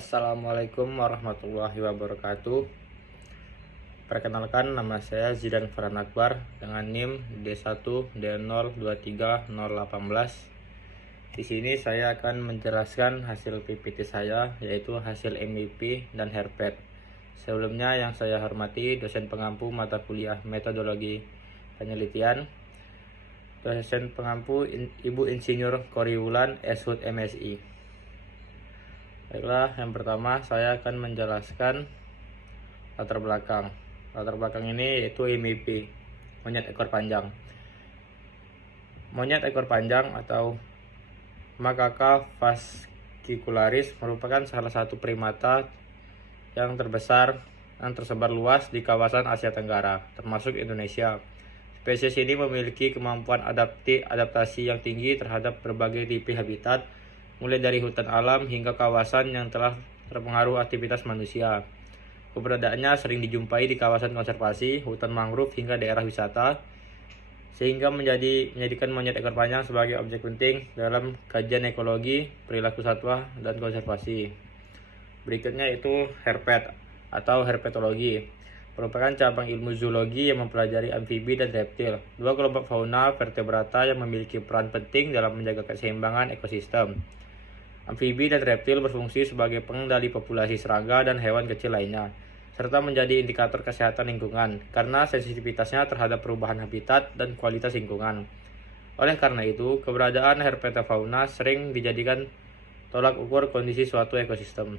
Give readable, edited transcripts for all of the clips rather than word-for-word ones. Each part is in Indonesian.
Assalamualaikum warahmatullahi wabarakatuh. Perkenalkan, nama saya Zidan Farhan Akbar dengan NIM D1D023018. Di sini saya akan menjelaskan hasil PPT saya, yaitu hasil MVP dan Herpet. Sebelumnya yang saya hormati dosen pengampu mata kuliah metodologi penelitian, dosen pengampu Ibu Insinyur Koriwulan SHUT MSI. Baiklah, yang pertama saya akan menjelaskan latar belakang. Latar belakang ini yaitu MVP, monyet ekor panjang. Monyet ekor panjang atau Macaca fascicularis merupakan salah satu primata yang terbesar yang tersebar luas di kawasan Asia Tenggara, termasuk Indonesia. Spesies ini memiliki kemampuan adaptasi yang tinggi terhadap berbagai tipe habitat, mulai dari hutan alam hingga kawasan yang telah terpengaruh aktivitas manusia. Keberadaannya sering dijumpai di kawasan konservasi, hutan mangrove hingga daerah wisata, sehingga menjadikan monyet ekor panjang sebagai objek penting dalam kajian ekologi, perilaku satwa, dan konservasi. Berikutnya itu herpet atau herpetologi, merupakan cabang ilmu zoologi yang mempelajari amfibi dan reptil, dua kelompok fauna vertebrata yang memiliki peran penting dalam menjaga keseimbangan ekosistem. Amfibi dan reptil berfungsi sebagai pengendali populasi serangga dan hewan kecil lainnya, serta menjadi indikator kesehatan lingkungan karena sensitivitasnya terhadap perubahan habitat dan kualitas lingkungan. Oleh karena itu, keberadaan herpetofauna sering dijadikan tolak ukur kondisi suatu ekosistem.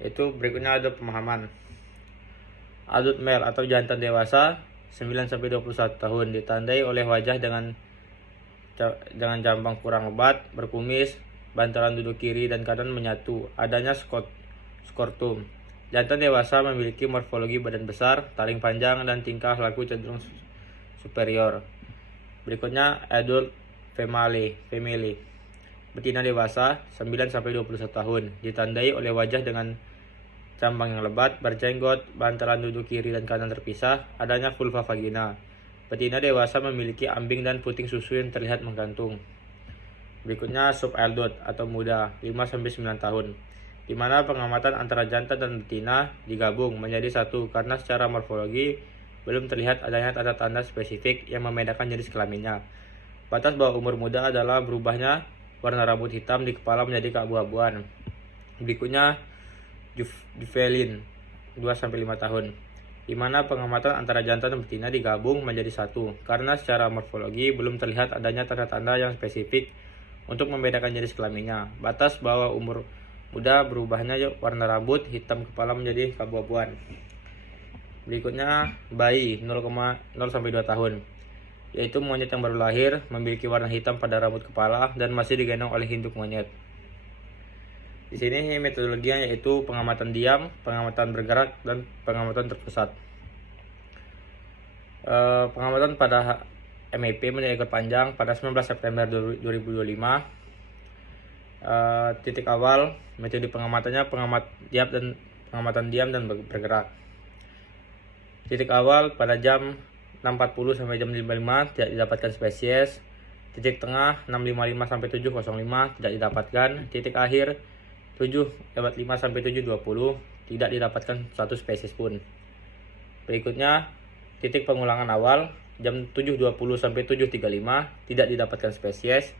Itu berikutnya ada pemahaman. Adult male atau jantan dewasa 9-21 tahun, ditandai oleh wajah dengan jambang kurang lebat, berkumis, bantalan duduk kiri dan kanan menyatu, adanya skortum. Jantan dewasa memiliki morfologi badan besar, taring panjang, dan tingkah laku cenderung superior. Berikutnya adult female. Betina dewasa 9-21 tahun, ditandai oleh wajah dengan jambang yang lebat, berjenggot, bantalan duduk kiri dan kanan terpisah, adanya vulva vagina. Betina dewasa memiliki ambing dan puting susu yang terlihat menggantung. Berikutnya subadult atau muda 5-9 tahun, di mana pengamatan antara jantan dan betina digabung menjadi satu karena secara morfologi belum terlihat adanya tanda-tanda spesifik yang membedakan jenis kelaminnya. Batas bawah umur muda adalah berubahnya warna rambut hitam di kepala menjadi keabu-abuan. Berikutnya juvenile 2-5 tahun, di mana pengamatan antara jantan dan betina digabung menjadi satu karena secara morfologi belum terlihat adanya tanda-tanda yang spesifik untuk membedakan jenis kelaminnya. Batas bawah umur muda berubahnya warna rambut hitam kepala menjadi keabu-abuan. Berikutnya bayi 0,0-2 tahun, yaitu monyet yang baru lahir, memiliki warna hitam pada rambut kepala dan masih digendong oleh induk monyet. Di sini metodologinya yaitu pengamatan diam, pengamatan bergerak, dan pengamatan terpusat. Pengamatan pada MEP monyet ekor panjang pada 19 September 2025. Titik awal metode pengamatannya pengamatan diam dan bergerak. Titik awal pada jam 6.40 sampai jam 5.05 tidak didapatkan spesies. Titik tengah 6.55 sampai 7.05 tidak didapatkan. Titik akhir 7.5 sampai 7.20 tidak didapatkan satu spesies pun. Berikutnya titik pengulangan awal jam 7.20 sampai 7.35 tidak didapatkan spesies.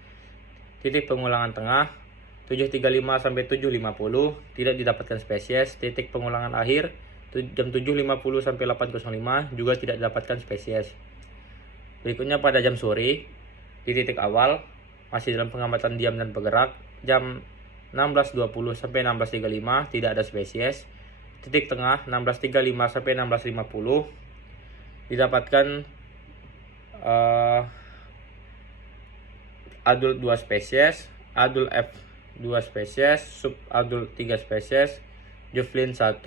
Titik pengulangan tengah 7.35 sampai 7.50 tidak didapatkan spesies. Titik pengulangan akhir jam 7.50 sampai 8.05 juga tidak didapatkan spesies. Berikutnya pada jam sore di titik awal masih dalam pengamatan diam dan bergerak jam 16.20 sampai 16.35 tidak ada spesies. Titik tengah 16.35 sampai 16.50 didapatkan adult 2 spesies, adult F 2 spesies, subadult 3 spesies, juvenile 1,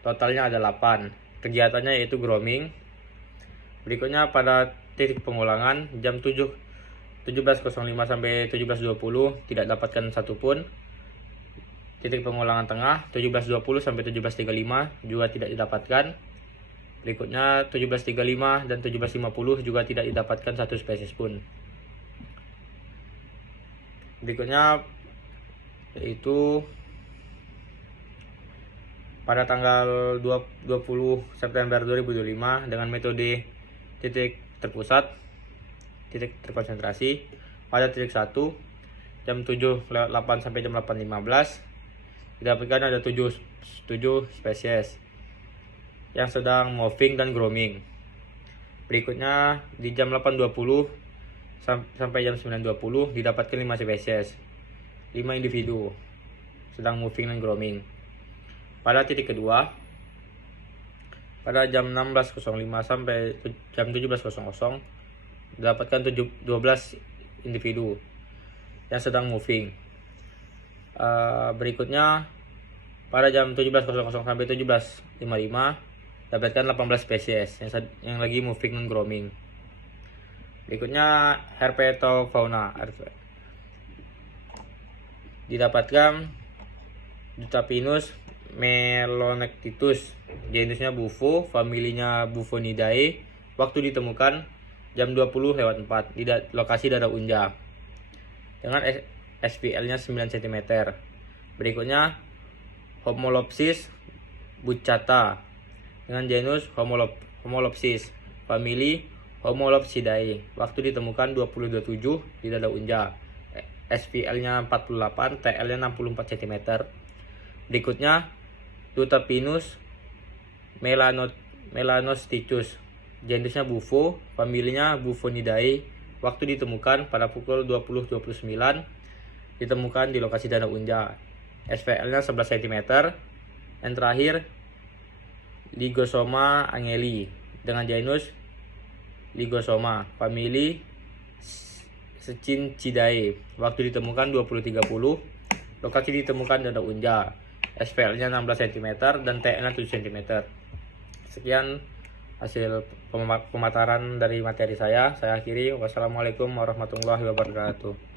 totalnya ada 8. Kegiatannya yaitu grooming. Berikutnya pada titik pengulangan jam 17.05 sampai 17.20 tidak dapatkan satupun. Titik pengulangan tengah 17.20 sampai 17.35 juga tidak didapatkan. Berikutnya 17.35 dan 17.50 juga tidak didapatkan satu spesies pun. Berikutnya yaitu pada tanggal 20 September 2025 dengan metode titik terpusat, titik terkonsentrasi pada titik 1 jam 7.08 sampai jam 8.15 didapatkan ada 7 spesies yang sedang moving dan grooming. Berikutnya di jam 8.20 sampai jam 9.20 didapatkan 5 spesies, 5 individu sedang moving dan grooming. Pada titik kedua pada jam 16.05 sampai jam 17.00 didapatkan 12 individu yang sedang moving. Berikutnya pada jam 17.00 sampai 17.55 dapatkan 18 spesies yang lagi moving dan grooming. Berikutnya herpetofauna didapatkan Dutapinus melonectitus, genusnya Bufo, familinya Bufonidae. Waktu ditemukan jam 20.04 di lokasi Danau Unja dengan SPL-nya 9 cm. Berikutnya Homolopsis buccata dengan genus Homolopsis, famili Homolopsidae. Waktu ditemukan 20.27 di Danau Unja. SPL-nya 48, TL-nya 64 cm. Berikutnya Dutapinus melanostichus, genusnya Bufo, familinya Bufonidae. Waktu ditemukan pada pukul 20.29 ditemukan di lokasi Danau Unja. SPL-nya 11 cm. Yang terakhir Lygosoma angeli dengan genus Lygosoma, famili Scincidae. Waktu ditemukan 20.30, lokasi ditemukan Danau Unja. SPL-nya 16 cm dan TL-nya 7 cm. Sekian hasil pemaparan dari materi saya akhiri. Wassalamualaikum warahmatullahi wabarakatuh.